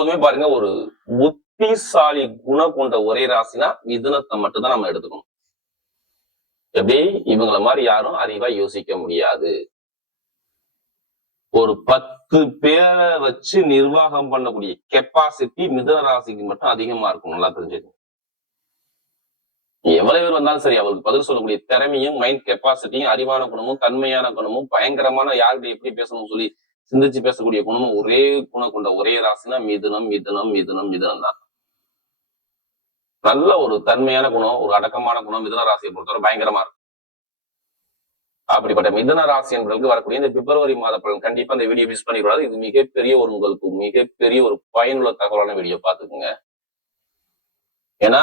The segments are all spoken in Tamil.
எப்போதுமே பாருங்க, ஒரு புத்திசாலி குணம் கொண்ட ஒரே ராசினா மிதுனத்தை மட்டும்தான் நம்ம எடுத்துக்கணும். எப்படி இவங்கள மாதிரி யாரும் அறிவா யோசிக்க முடியாது. ஒரு 10 பேரை வச்சு நிர்வாகம் பண்ணக்கூடிய கெப்பாசிட்டி மிதுன ராசிக்கு மட்டும் அதிகமா இருக்கும். நல்லா தெரிஞ்சுக்கணும். எவ்வளவு பேர் வந்தாலும் சரி, அவருக்கு பதில் சொல்லக்கூடிய திறமையும் மைண்ட் கெப்பாசிட்டியும் அறிவான குணமும் தன்மையான குணமும் பயங்கரமான யார்கிட்ட எப்படி பேசணும்னு சொல்லி சிந்திச்சு பேசக்கூடிய குணமும் ஒரே குணம் கொண்ட ஒரே ராசினா மிதுனம் மிதுனம் மிதுனம் மிதுனம் தான். நல்ல ஒரு தன்மையான குணம், ஒரு அடக்கமான குணம் மிதுன ராசியை பொறுத்தவரை பயங்கரமா இருக்கும். அப்படிப்பட்ட மிதுன ராசி என்பதற்கு வரக்கூடிய இந்த பிப்ரவரி மாத பலன் கண்டிப்பா இந்த வீடியோ மிஸ் பண்ணிக்கூடாது. இது மிகப்பெரிய ஒரு உங்களுக்கு மிகப்பெரிய ஒரு பயனுள்ள தகவலான வீடியோ பார்த்துக்குங்க. ஏன்னா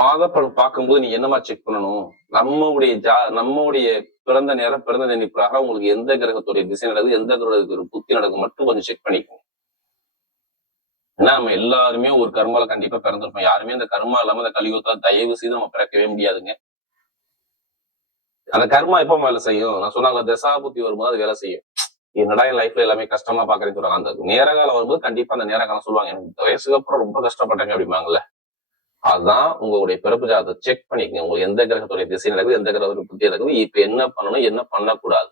மாத பலன் பார்க்கும்போது நீ என்னமா செக் பண்ணணும், நம்முடைய பிறந்த நேரம் பிறந்த நினைப்பாக உங்களுக்கு எந்த கிரகத்துடைய திசை நடக்குது, எந்த கிரகத்துடைய புத்தி நடக்கும் மட்டும் கொஞ்சம் செக் பண்ணிக்கோங்க. ஏன்னா நம்ம எல்லாருமே ஒரு கர்மால கண்டிப்பா பிறந்திருப்போம். யாருமே அந்த கர்மா இல்லாம அந்த கலியுகத்தால் தயவு செய்து நம்ம பிறக்கவே முடியாதுங்க. அந்த கர்மா எப்ப வேலை செய்யும்? நான் சொன்னாங்க தசா புத்தி வரும்போது அது வேலை செய்யும். என்னடா என் லைஃப்ல எல்லாமே கஷ்டமா பாக்குறேன்னு சொல்றாங்க. அந்த நேர காலம் வரும்போது கண்டிப்பா அந்த நேர காலம் சொல்லுவாங்க, எனக்கு இந்த வயசுக்கு அப்புறம் ரொம்ப கஷ்டப்பட்டாங்க அப்படிம்பாங்கல்ல. அதுதான் உங்களுடைய பிறப்பு ஜாதகத்தை செக் பண்ணிக்கங்க. உங்களுக்கு எந்த கிரகத்துடைய திசை நடக்குது, எந்த கிரகத்துடைய புத்தி நடக்குது, இப்ப என்ன பண்ணணும், என்ன பண்ணக்கூடாது.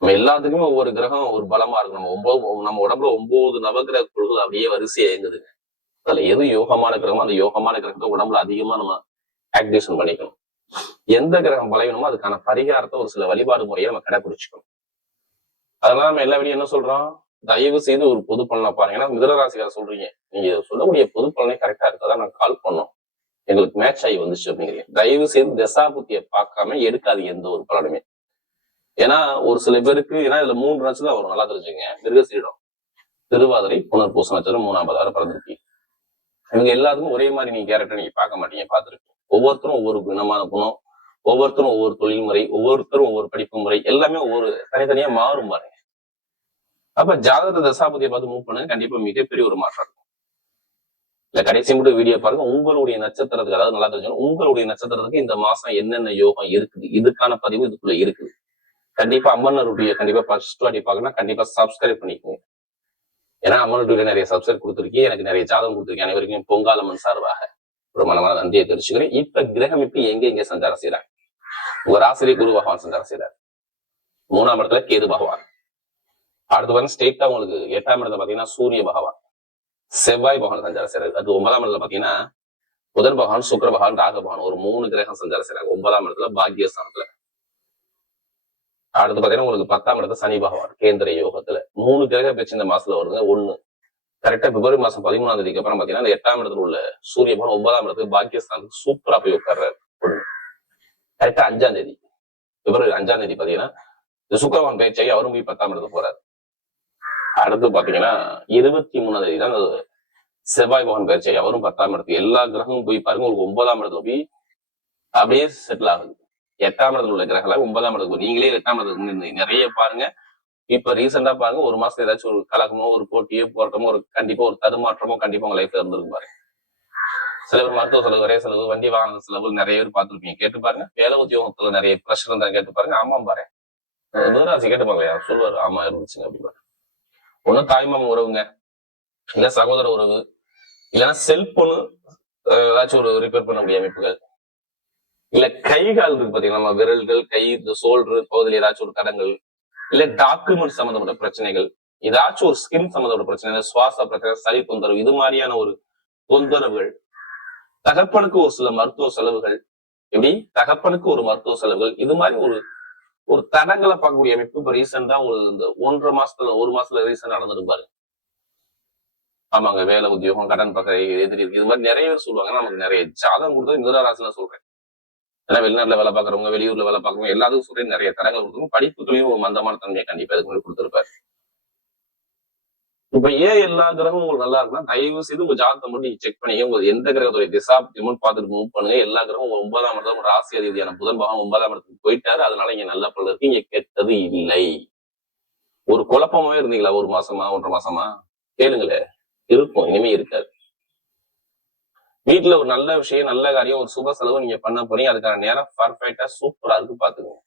நம்ம எல்லாத்துக்குமே ஒவ்வொரு கிரகம் ஒரு பலமா இருக்கு. நம்ம உடம்புல 9 நவகிரக குழுக்கள் அப்படியே வரிசையா இயங்குதுங்க. அதுல எது யோகமான கிரகமோ அந்த யோகமான கிரகத்தை உடம்புல அதிகமா நம்ம ஆக்டிவேஷன் பண்ணிக்கணும். எந்த கிரகம் பலவீனமோ அதுக்கான பரிகாரத்தை ஒரு சில வழிபாடு முறையை நம்ம கடைபிடிச்சுக்கணும். அதனால நம்ம எல்லா வீடியும் என்ன சொல்றோம், தயவு செய்து ஒரு பொது பலனை பாருங்க. ஏன்னா மிதுனராசிக்கார சொல்றீங்க, நீங்க சொல்லக்கூடிய பொது பலனே கரெக்டா இருக்கதான் நான் கால் பண்ணோம், எங்களுக்கு மேட்ச் ஆகி வந்துச்சு அப்படிங்கிறீங்க. தயவு செய்து தசா புத்தியை பார்க்காம எடுக்காது எந்த ஒரு பலனுமே. ஏன்னா ஒரு சில பேருக்கு, ஏன்னா இதுல 3 நட்சத்திரம் வரும், நல்லா தெரிஞ்சுங்க. மிருகசீடம், திருவாதிரை, புனர்பூச நட்சத்திரம் 3ஆம் வாரம் பிறந்திருக்கீங்க. இவங்க எல்லாத்துக்கும் ஒரே மாதிரி நீங்க கேரக்டர் நீங்க பார்க்க மாட்டீங்க, பார்த்துருக்கீங்க. ஒவ்வொருத்தரும் ஒவ்வொரு குணமான குணம், ஒவ்வொருத்தரும் ஒவ்வொரு தொழில் முறை, ஒவ்வொருத்தரும் ஒவ்வொரு படிப்பு முறை, எல்லாமே ஒவ்வொரு தனித்தனியா மாறும் பாருங்க. அப்ப ஜாதகத்தை தசாபதியை பார்த்து மூவ் பண்ணுங்க, கண்டிப்பா மிகப்பெரிய ஒரு மாற்றம் இருக்கும். இல்ல கடைசி மட்டும் வீடியோ பாருங்க. உங்களுடைய நட்சத்திரத்துக்கு, அதாவது நல்லா தெரிஞ்சுக்கணும், உங்களுடைய நட்சத்திரத்துக்கு இந்த மாசம் என்னென்ன யோகம் இருக்குது, இதுக்கான பதிவு இதுக்குள்ள இருக்குது. கண்டிப்பா அம்மன் வீடியோ கண்டிப்பா ஃபர்ஸ்ட் வாட்டி பார்க்கணும், கண்டிப்பா சப்ஸ்கிரைப் பண்ணிக்கோங்க. ஏன்னா அம்மன் வீடியோ நிறைய சப்ஸ்கிரைப் கொடுத்துருக்கீங்க, எனக்கு நிறைய ஜாதகம் கொடுத்துருக்கீங்க. அனைவருக்கும் பொங்காலம்மன் சார்பாக ஒரு மனமான நன்றியை தெரிவிச்சுக்கிறேன். இப்ப கிரகம் இப்ப எங்க சஞ்சாரம் செய்யறாங்க. உங்க ராசிலே குரு பகவான் சஞ்சாரம் செய்யறாரு. 3ஆம் இடத்துல கேது பகவான். அடுத்து வந்து ஸ்ட்ரெயிட்டா உங்களுக்கு 8ஆம் இடத்துல பாத்தீங்கன்னா சூரிய பகவான், செவ்வாய் பகவான் சஞ்சாரம் செய்யறாரு. அது 9ஆம் இடத்துல பாத்தீங்கன்னா புதன் பகவான், சுக்கிர பகவான், ராகு பகவான், ஒரு 3 கிரகம் சஞ்சாரம் செய்யறாங்க 9ஆம் இடத்துல பாக்கியஸ்தானத்துல. அடுத்து பாத்தீங்கன்னா உங்களுக்கு 10ஆம் இடத்துல சனி பகவான் கேந்திர யோகத்துல. 3 கிரகம் பேச்சு இந்த மாசத்துல வருங்க. ஒண்ணு கரெக்டா பிப்ரவரி மாசம் 13ஆம் தேதிக்கு அப்புறம் பாத்தீங்கன்னா 8ஆம் இடத்துல உள்ள சூரிய பகவான் 9ஆம் இடத்துல பாக்கியஸ்தானத்துக்கு சூப்பரா போய் உட்கார்றாரு. கரெக்டா 5ஆம் தேதி பிப்ரவரி 5ஆம் தேதி பாத்தீங்கன்னா இந்த சுக்கிரவான் பயிற்சியாகி அவரும் போய் 10ஆம் இடத்துக்கு போறாரு. அடுத்து பாத்தீங்கன்னா 23ஆம் தேதி தான் செவ்வாய் பகவான் பயிற்சியாகி அவரும் 10ஆம் இடத்துக்கு. எல்லா கிரகமும் போய் பாருங்க, உங்களுக்கு 9ஆம் இடத்துல போய் அப்படியே செட்டில் ஆகுது. 8ஆம் இடத்துல உள்ள கிரகங்கள 9ஆம் இடத்துக்கு, நீங்களே 8ஆம் இடத்துக்கு நிறைய பாருங்க. இப்ப ரீசெண்டா பாருங்க, ஒரு மாசத்துல ஏதாச்சும் ஒரு கலக்கமோ, ஒரு போட்டியோ, போராட்டமோ, ஒரு கண்டிப்பா ஒரு தடுமாற்றமோ கண்டிப்பா உங்க லைஃப்ல இருந்திருக்கு பாருங்க. சில பேர் மருத்துவ செலவு, ஒரே செலவு, வண்டி வாகன செலவு நிறைய பேர் பார்த்துருப்பீங்க. கேட்டு பாருங்க. வேலை உத்தியோகத்துல நிறைய பிரஷர் இருந்தா கேட்டு பாருங்க. ஆமா பாரு, மிதுனராசி கேட்டுப்பாங்க, யார் சொல்லுவாரு ஆமா இருந்துச்சுங்க அப்படி பாரு. ஒன்னும் தாய்மாமன் உறவுங்க, இல்ல சகோதர உறவு, இல்லைன்னா செல்போனு ஏதாச்சும் ஒரு ரிப்பேர் பண்ண முடிய அமைப்புகள், இல்ல கை கால் இருக்கு பாத்தீங்கன்னா, நம்ம விரல்கள், கை, இந்த சோல்டர் பகுதியில் ஏதாச்சும் ஒரு தடங்கள், இல்ல டாக்குமெண்ட் சம்பந்தப்பட்ட பிரச்சனைகள், ஏதாச்சும் ஒரு ஸ்கின் சம்பந்தப்பட்ட பிரச்சனை, சுவாச பிரச்சனை, சளி தொந்தரவு, இது மாதிரியான ஒரு தொந்தரவுகள், தகப்பனுக்கு ஒரு சில மருத்துவ செலவுகள், இப்படி தகப்பனுக்கு ஒரு மருத்துவ செலவுகள், இது மாதிரி ஒரு தடங்களை பார்க்கக்கூடிய அமைப்பு இப்ப ரீசெண்டா உங்களுக்கு இந்த 1.5 மாசத்துல 1 மாசத்துல ரீசெண்டா நடந்துட்டு பாரு. ஆமாங்க, வேலை உத்தியோகம், கடன் பகை, எதிரி இருக்கு, இது மாதிரி நிறைய பேர் சொல்லுவாங்க. நமக்கு நிறைய ஜாதகம் கொடுத்தது மிதுனராசில சொல்றேன். ஏன்னா வெளிநாட்டுல வேலை பாக்குறவங்க, வெளியூர்ல வேலை பார்க்கறவங்க எல்லாத்துக்கும் சொல்றேன், நிறைய தடங்கள் கொடுத்துருக்கும். படிப்புகளையும் ஒரு மந்தமான தன்மையை கண்டிப்பா இதுக்கு முன்னாடி கொடுத்துருப்பாரு. இப்ப ஏன் எல்லா கிரகமும் உங்களுக்கு நல்லா இருக்குன்னா, தயவு செய்து உங்க ஜாதகத்தை மட்டும் செக் பண்ணி உங்களுக்கு எந்த கிரகத்துடைய திசாப்தியமும் பார்த்துட்டு மூவ் பண்ணுங்க. எல்லா கிரகமும் 9ஆம் இடத்துல ஒரு ராசி அதிபதியான புதன் பகவான் 9ஆம் இடத்துக்கு போயிட்டாரு. அதனால இங்க நல்ல பலன் இருக்கு, இங்க கெட்டது இல்லை. ஒரு குழப்பமாவே இருந்தீங்களா 1 மாசமா 1.5 மாசமா? கேளுங்களே, இருக்கும், இனிமே இருக்காது. வீட்டுல ஒரு நல்ல விஷயம், நல்ல காரியம், ஒரு சுப செலவு நீங்க பண்ண போறீங்க, அதுக்கான நேரம் பர்ஃபெக்டா சூப்பரா இருக்கு, பாத்துக்கோங்க.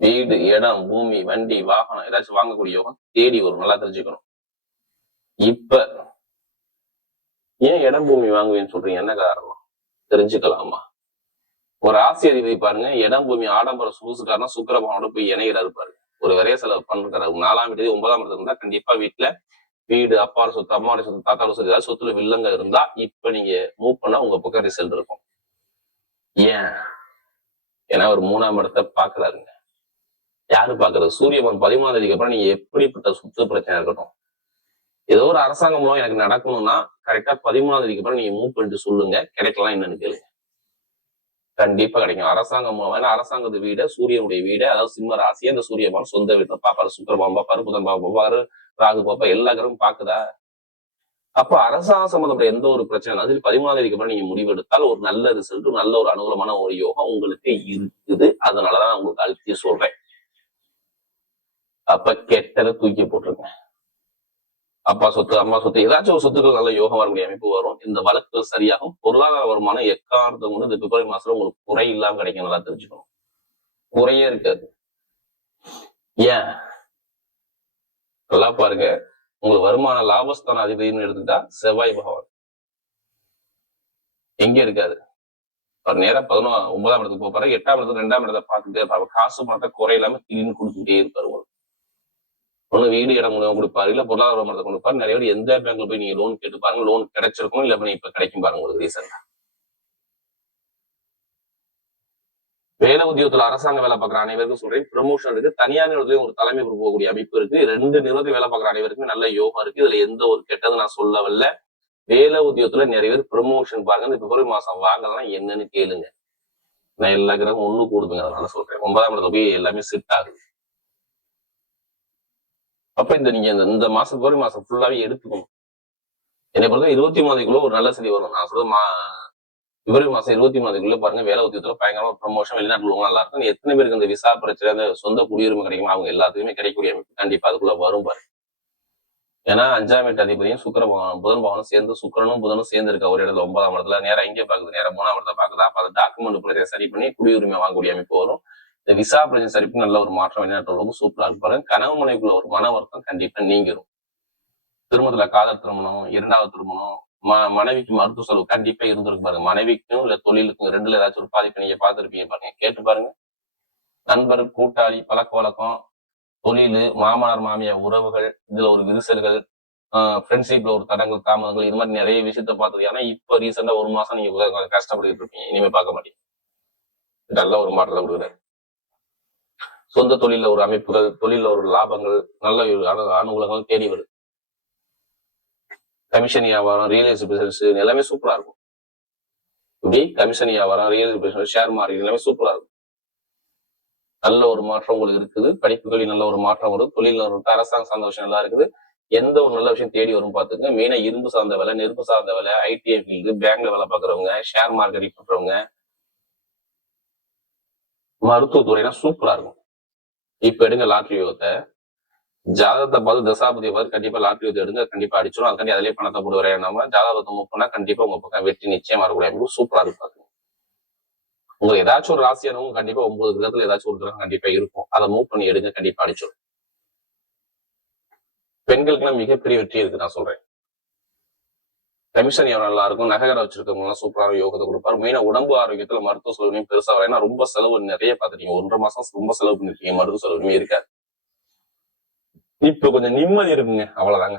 வீடு, இடம், பூமி, வண்டி, வாகனம் ஏதாச்சும் வாங்கக்கூடிய யோகம் தேடி வரும், நல்லா தெரிஞ்சுக்கணும். இப்ப ஏன் இடம் பூமி வாங்குவேன்னு சொல்றீங்க, என்ன காரணம் தெரிஞ்சுக்கலாமா? ஒரு ராசி அதிபதி பாருங்க, இடம் பூமி ஆடம்பர சொகுசுக்காரனா சுக்கிர பகவானோட போய் இணைகிறாரு பாருங்க. ஒரு விரைய செலவு பண்றாரு. 4ஆம் வீடு 9ஆம் இடத்துல இருந்தா கண்டிப்பா வீட்டுல வீடு, அப்பாவோட சொத்து, அம்மாவோட சொத்து, தாத்தாவோட சொத்து, ஏதாவது சொத்துல வில்லங்க இருந்தா இப்ப நீங்க மூவ் பண்ணா உங்க பக்கம் ரிசல்ட் இருக்கும். ஏன்? ஏன்னா ஒரு 3ஆம் இடத்தை பாக்குறாருங்க. யாரு பாக்குறது? சூரியபகவான் 13ஆம் தேதிக்கு அப்புறம் நீங்க எப்படிப்பட்ட சொத்து பிரச்சனை இருக்கட்டும், ஏதோ ஒரு அரசாங்கம் மூலம் எனக்கு நடக்கணும்னா கரெக்டா 13ஆம் தேதிக்கு அப்புறம் நீங்க மூவ் பண்ணிட்டு சொல்லுங்க, கிடைக்கலாம் என்னன்னு கேளுங்க. கண்டிப்பா கிடைக்கும். அரசாங்கம் மூலம். ஏன்னா அரசாங்கத்து வீட, சூரியனுடைய வீடு, அதாவது சிம்ம ராசியை அந்த சூரியபகவான் சொந்த வீட்டுல பாப்பாரு. சுக்கிரபகவான் பாப்பாரு, புதன் பாப்பாரு, ராகு பாப்பா, எல்லா கிரகமும் பாக்குதா? அப்ப அரசாங்கம் சம்பந்தப்பட்ட எந்த ஒரு பிரச்சனை அதில் 13ஆம் தேதிக்கு அப்புறம் நீங்க முடிவெடுத்தால் ஒரு நல்ல ரிசல்ட், நல்ல ஒரு அனுகூலமான ஒரு யோகம் உங்களுக்கு இருக்குது. அதனாலதான் உங்களுக்கு அழுத்தி சொல்றேன். அப்ப கெட்டதை தூக்கி போட்டுருங்க. அப்பா சொத்து, அம்மா சொத்து, ஏதாச்சும் ஒரு சொத்துக்கள் நல்ல யோகம் வரக்கூடிய அமைப்பு வரும். இந்த வழக்குகள் சரியாகும். பொருளாதார வருமானம் எக்காரணத்தும் கொண்டு இந்த பிப்ரவரி மாசத்துல உங்களுக்கு குறை இல்லாம கிடைக்கும். நல்லா தெரிஞ்சுக்கணும். குறையே இருக்காது. ஏன்? நல்லா பாருங்க, உங்களுக்கு வருமான லாபஸ்தான அதிபதினு எடுத்துட்டா செவ்வாய் பகவான் எங்க இருக்காது? அவர் நேரம் 9ஆம் இடத்துக்கு போப்பாரு. 8ஆம் இடத்துல 2ஆம் இடத்தை பார்த்துட்டே இருப்பாரு. காசு பணத்தை குறையில்லாம திடீர்னு கொடுத்துட்டே இருப்பாரு. ஒண்ணு வீடு இடம் கொடுப்பாரு, இல்ல பொருளாதார வருமானத்தை கொடுப்பாரு. நிறைய பேர் எந்த பேங்க்ல போய் நீங்க லோன் கேட்டு பாருங்க, லோன் கிடைச்சிருக்கும், இல்ல இப்ப கிடைக்கும் பாருங்க. உங்களுக்கு ரீசன்டா வேலை உத்தியோகத்துல அரசாங்க வேலை பார்க்குற அனைவருக்கும் சொல்றேன், ப்ரமோஷன் இருக்கு. தனியார் நிறுவனத்திலையும் ஒரு தலைமை போகக்கூடிய அமைப்பு இருக்கு. 2 நிறுவனத்தில் வேலை பார்க்குற அனைவருக்குமே நல்ல யோகம் இருக்கு. இதுல எந்த ஒரு கெட்டது நான் சொல்லவில்லை. வேலை உத்தியோகத்துல நிறைய பேர் ப்ரமோஷன் பாருங்க. இந்த பிப்ரவரி மாசம் வாங்கலாம், என்னன்னு கேளுங்க. நான் எல்லா கிரகம் ஒண்ணு கூடுதுங்க, அதனால சொல்றேன். 9ஆம் இடத்துல போய் எல்லாமே செட் ஆகுது. அப்ப நீங்க இந்த மாசம் பிப்ரவரி மாசம் ஃபுல்லாவே எடுத்துக்கணும். என்னை பொறுத்த 23ஆம் தேதிக்குள்ள ஒரு நல்ல செய்தி வரும். நான் சொல்றது பிப்ரவரி மாசம் 23ஆம் தேதிக்குள்ள பாருங்க, வேலை உத்தியோகத்துல பயங்கரமா ப்ரமோஷன், வெளிநாட்டுல நல்லா இருக்கும். எத்தனை பேருக்கு இந்த விசா பிரச்சனை, அந்த சொந்த குடியுரிமை கிடைக்குமா, அவங்க எல்லாத்துக்குமே கிடைக்கக்கூடிய அமைப்பு கண்டிப்பா அதுக்குள்ள வரும் பாரு. ஏன்னா 5ஆம் வீட்டு அதிபதியும் புதன் பகவானும் சேர்ந்து, சுக்கிரனும் புதனும் சேர்ந்து இருக்க ஒரு இடத்துல 9ஆம் இடத்துல நேரம் இங்கே பாக்குது, நேரம் 3ஆம் இடத்துல பாக்குதா. அப்ப அந்த டாக்குமெண்ட் பிரச்சனை சரி பண்ணி குடியுரிமை வாங்கக்கூடிய அமைப்பு வரும். இந்த விசா பிரச்சனை சரி பண்ணி நல்ல ஒரு மாற்றம் வெளிநாட்டு சூப்பரா இருக்கு பாருங்க. கனவு மனைக்குள்ள ஒரு மன வருத்தம் கண்டிப்பா நீங்கிரும். திருமணத்துல காதல் திருமணம், 2வது திருமணம், மனைவிக்கு மருத்துவ செலவு கண்டிப்பா இருந்திருக்கு பாருங்க. மனைவிக்கும் இல்ல தொழிலுக்கும் 2ல ஏதாச்சும் ஒரு பாதிப்பு நீங்க பார்த்துருப்பீங்க பாருங்க. கேட்டு பாருங்க. நண்பர், கூட்டாளி, பழக்க வழக்கம், தொழில், மாமனார் மாமியார் உறவுகள், இதுல ஒரு விரிசல்கள், ஃப்ரெண்ட்ஷிப்ல ஒரு தடங்கள், தாமதங்கள், இது மாதிரி நிறைய விஷயத்த பார்த்துருக்கு. ஆனா இப்ப ரீசெண்டா 1 மாசம் நீங்க கஷ்டப்பட்டு இருப்பீங்க. இனிமே பார்க்க மாட்டீங்க. நல்ல ஒரு மாற்றத்தை கொடுக்குறாரு. சொந்த தொழில ஒரு அமைப்புகள், தொழில ஒரு லாபங்கள், நல்ல அனுகூலங்கள் தேடி வருது. கமிஷன் வியாபாரம், ரியல் எஸ்டேட் பிசினஸ் எல்லாமே சூப்பரா இருக்கும். இப்படி கமிஷன் வியாபாரம், real estate business, share market எல்லாமே சூப்பரா இருக்கும். நல்ல ஒரு மாற்றம் உங்களுக்கு இருக்குது. படிப்புகளில் நல்ல ஒரு மாற்றம் வரும். தொழில் அரசாங்க சார்ந்த விஷயம் நல்லா இருக்குது. எந்த ஒரு நல்ல விஷயம் தேடி வரும் பாத்துங்க. மெயினா இரும்பு சார்ந்த வேலை, நெருப்பு சார்ந்த வேலை, ஐடிஐ ஃபீல்டு, பேங்க்ல வேலை பாக்குறவங்க, ஷேர் மார்க்கெட் பண்றவங்க, மருத்துவத்துறைனா சூப்பரா இருக்கும். இப்ப எடுங்க லாட்ரி யோகத்தை, ஜாதகத்தை பார்த்து தசாபதியை பார்த்து கண்டிப்பா லாட்ரி யோகத்தை எடுங்க, கண்டிப்பா அடிச்சிடும். அதுக்காண்டி அதிலே பணத்தை போட்டு வரையாம ஜாதகத்தை மூவ் பண்ணா கண்டிப்பா உங்க பக்கம் வெற்றி நிச்சயமா இருக்கக்கூடிய சூப்பரா இருக்கும். உங்களுக்கு ஏதாச்சும் ஒரு ராசியானவங்க கண்டிப்பா 9 கிரகத்துல ஏதாச்சும் ஒரு கிரகம் கண்டிப்பா இருக்கும். அதை மூவ் பண்ணி எடுங்க, கண்டிப்பா அடிச்சிடும். பெண்களுக்கு எல்லாம் மிகப்பெரிய வெற்றி இருக்கு நான் சொல்றேன். கமிஷன் எவ்வளவு நல்லா இருக்கும். நகைகரை வச்சிருக்கவங்க எல்லாம் சூப்பரான யோகத்தை கொடுப்பாரு. மெயினா உடம்பு ஆரோக்கியத்துல மருத்துவ செலவுமே பெருசா வரும். ஏன்னா ரொம்ப செலவு நிறைய பாத்துட்டீங்க. 1.5 மாசம் ரொம்ப செலவு பண்ணிருக்கீங்க. மருத்துவ செலவுமே இருக்காது. இப்ப கொஞ்சம் நிம்மதி இருக்குங்க, அவ்வளவுதாங்க.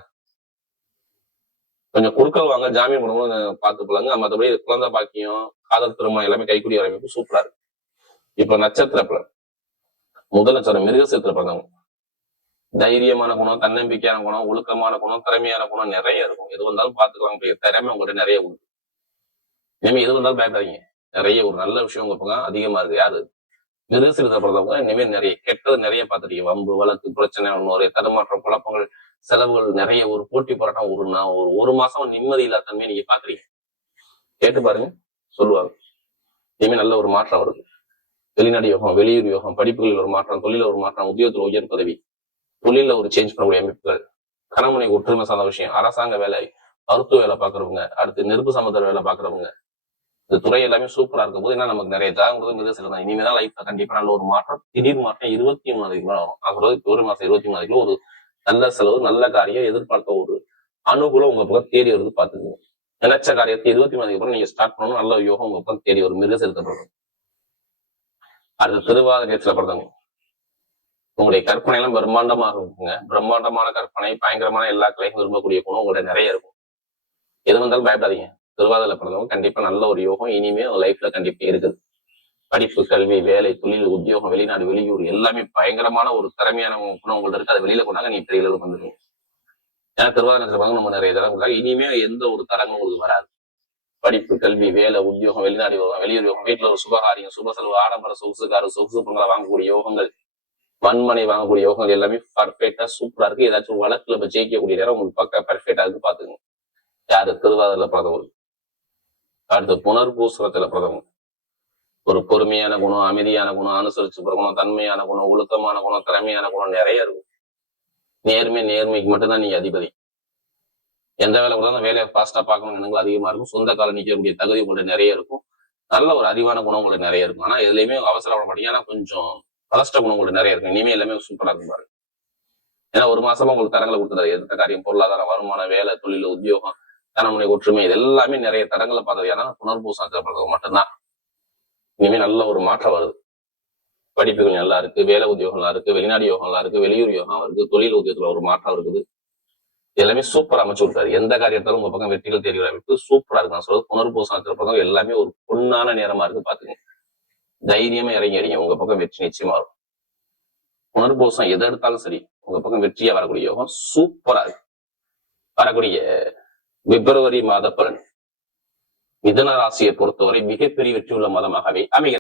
கொஞ்சம் குடுக்கல் வாங்க, ஜாமீன் பண்ணும்போது பார்த்து போலாங்க. மற்றபடி குழந்தை பாக்கியம், காதல் திருமணம் எல்லாமே கைக்குடி வரமைப்பு சூப்பரா இருக்கு. இப்ப நட்சத்திர பலன், முதல் நட்சத்திரம் மிருகசீரத்துல பிறந்தவங்க தைரியமான குணம், தன்னம்பிக்கையான குணம், ஒழுக்கமான குணம், திறமையான குணம் நிறைய இருக்கும். எது வந்தாலும் பாத்துக்கலாம். திறமை உங்கள்கிட்ட நிறைய உண்டு. இனிமே எது வந்தாலும் பயப்படாதீங்க. நிறைய ஒரு நல்ல விஷயம் உங்க பக்கம் அதிகமா இருக்கு. யாரு? மிருகசீரத்தை பிறந்தவங்க இனிமேல் நிறைய கெட்டது நிறைய பார்த்துருக்கீங்க. வம்பு, வழக்கு, பிரச்சனை, நிறைய தடுமாற்றம், குழப்பங்கள், செலவுகள் நிறைய, ஒரு போட்டி போராட்டம், ஒரு மாசம் நிம்மதி இல்லாத தன்மையை நீங்க பாக்குறீங்க. கேட்டு பாருங்க, சொல்லுவாங்க. இனிமே நல்ல ஒரு மாற்றம் வருது. வெளிநாடு யோகம், வெளியூர் யோகம், படிப்புகளில் ஒரு மாற்றம், தொழில ஒரு மாற்றம், உத்தியோகத்தில் உயர் பதவி, தொழில ஒரு சேஞ்ச் பண்ணக்கூடிய அமைப்புகள், கணவனை ஒற்றுமை சார்ந்த விஷயம், அரசாங்க வேலை, மருத்துவ வேலை பாக்குறவங்க, அடுத்து நெருப்பு சம்பந்த வேலை பாக்குறவங்க, இந்த துறை எல்லாமே சூப்பரா இருக்கும் போது என்ன நமக்கு நிறைய ஜாதகம் மிருகசீரம் தான். இனிமேதான் லைஃப்ல கண்டிப்பா நல்ல ஒரு மாற்றம், திடீர் மாற்றம் 23 வரும். நான் சொல்றது ஒரு மாசம் 23 ஒரு நல்ல செலவு, நல்ல காரியம், எதிர்பார்த்த ஒரு அனுகூலம் உங்க பக்கம் தேடி வருது பாத்துக்கோங்க. நினைச்ச காரியத்தை 23 அப்புறம் நீங்க ஸ்டார்ட் பண்ணணும். நல்ல யோகம் உங்க பக்கம் தேடி வரும். மிக செலுத்தப்படும். அடுத்த திருவாதிரத்துல பிறந்தவங்க, உங்களுடைய கற்பனை எல்லாம் பிரம்மாண்டமாக இருக்குங்க. பிரம்மாண்டமான கற்பனை, பயங்கரமான எல்லா கலையும் விரும்பக்கூடிய குணம் உங்கள்ட்ட நிறைய இருக்கும். எது வந்தாலும் பயப்படாதீங்க. திருவாதிரை பிறந்தவங்க கண்டிப்பா நல்ல ஒரு யோகம் இனிமே லைஃப்ல கண்டிப்பா இருக்குது. படிப்பு, கல்வி, வேலை, தொழில், உத்தியோகம், வெளிநாடு, வெளியூர் எல்லாமே பயங்கரமான ஒரு திறமையான குணம் உங்கள்ட்ட இருக்கு. அதை வெளியில கொண்டாங்க, நீ பெரிய அளவுக்கு வந்துருவீங்க. ஏன்னா திருவாதிரை நம்ம நிறைய தடவை இனிமே எந்த ஒரு தடங்களும் உங்களுக்கு வராது. படிப்பு, கல்வி, வேலை, உத்தியோகம், வெளிநாடு யோகம், வெளியூர் யோகம், வீட்டுல ஒரு சுபகாரியம், சுப செலவு, ஆடம்பர சொகுசு காரு, சொகுசு பொங்கலை வாங்கக்கூடிய யோகங்கள், மண்மனை வாங்கக்கூடிய யோகங்கள் எல்லாமே பர்ஃபெக்டா சூப்பரா இருக்கு. ஏதாச்சும் ஒரு வழக்குல இப்ப ஜெயிக்கக்கூடிய நேரம் உங்களுக்கு பக்க பர்ஃபெக்டா இருக்கு. பாத்துங்க. யாரு? திருவாதிரை பிறந்தவங்க. அடுத்து புனர்பூசத்துல பிறந்தவங்க, ஒரு பொறுமையான குணம், அமைதியான குணம், அனுசரிச்சு குணம், தன்மையான குணம், ஒழுக்கமான குணம், திறமையான குணம் நிறைய இருக்கும். நேர்மைக்கு மட்டும்தான் நீங்க அதிபதி. எந்த வேலை கூட அந்த வேலையை ஃபாஸ்டா பார்க்கணும் எண்ணங்கள் அதிகமா இருக்கும். சொந்த காலம் நிற்கக்கூடிய தகுதி உங்கள்ட்ட நிறைய இருக்கும். நல்ல ஒரு அறிவான குணம் உங்களுக்கு நிறைய இருக்கும். ஆனா எதுலையுமே அவசரப்பட மாட்டீங்க. ஆனா கொஞ்சம் பலஸ்ட குணம் உங்களுக்கு நிறைய இருக்கும். இனிமே எல்லாமே சூப்பரா இருக்கும் பாருங்க. ஏன்னா ஒரு மாசமா உங்களுக்கு தரங்களை கொடுத்துறாரு. எந்த காரியம், பொருளாதாரம், வருமானம், வேலை, தொழில், உத்தியோகம், தனமுனை, ஒற்றுமை, இது எல்லாமே நிறைய தடங்களை பார்த்தது. ஏன்னா புனர்பூசம் மட்டும்தான். இனிமே நல்ல ஒரு மாற்றம் வருது. படிப்புகள் நல்லா இருக்கு, வேலை உத்தியோகம் நல்லா இருக்கு, வெளிநாடு யோகம் நல்லா இருக்கு, வெளியூர் யோகம் இருக்கு, தொழில் உத்தியோகத்துல ஒரு மாற்றம் இருக்குது. எல்லாமே சூப்பரா அமைச்சு விட்டாரு. எந்த காரியத்தாலும் உங்க பக்கம் வெற்றிகள் தேடி அமைப்பு சூப்பரா இருக்கு. நான் சொல்றது புனர்பூசம் எல்லாமே ஒரு பொன்னான நேரமா இருக்கு. பாத்துங்க, தைரியமா இறங்கி அடிங்க. உங்க பக்கம் வெற்றி நிச்சயமா வரும். புனர்பூசம் எதை எடுத்தாலும் சரி, உங்க பக்கம் வெற்றியா வரக்கூடிய யோகம் சூப்பரா இருக்கு. வரக்கூடிய பிப்ரவரி மாத பலன் மிதுன ராசியை பொறுத்தவரை மிகப்பெரிய வெற்றி உள்ள மாதமாகவே அமைகிறது.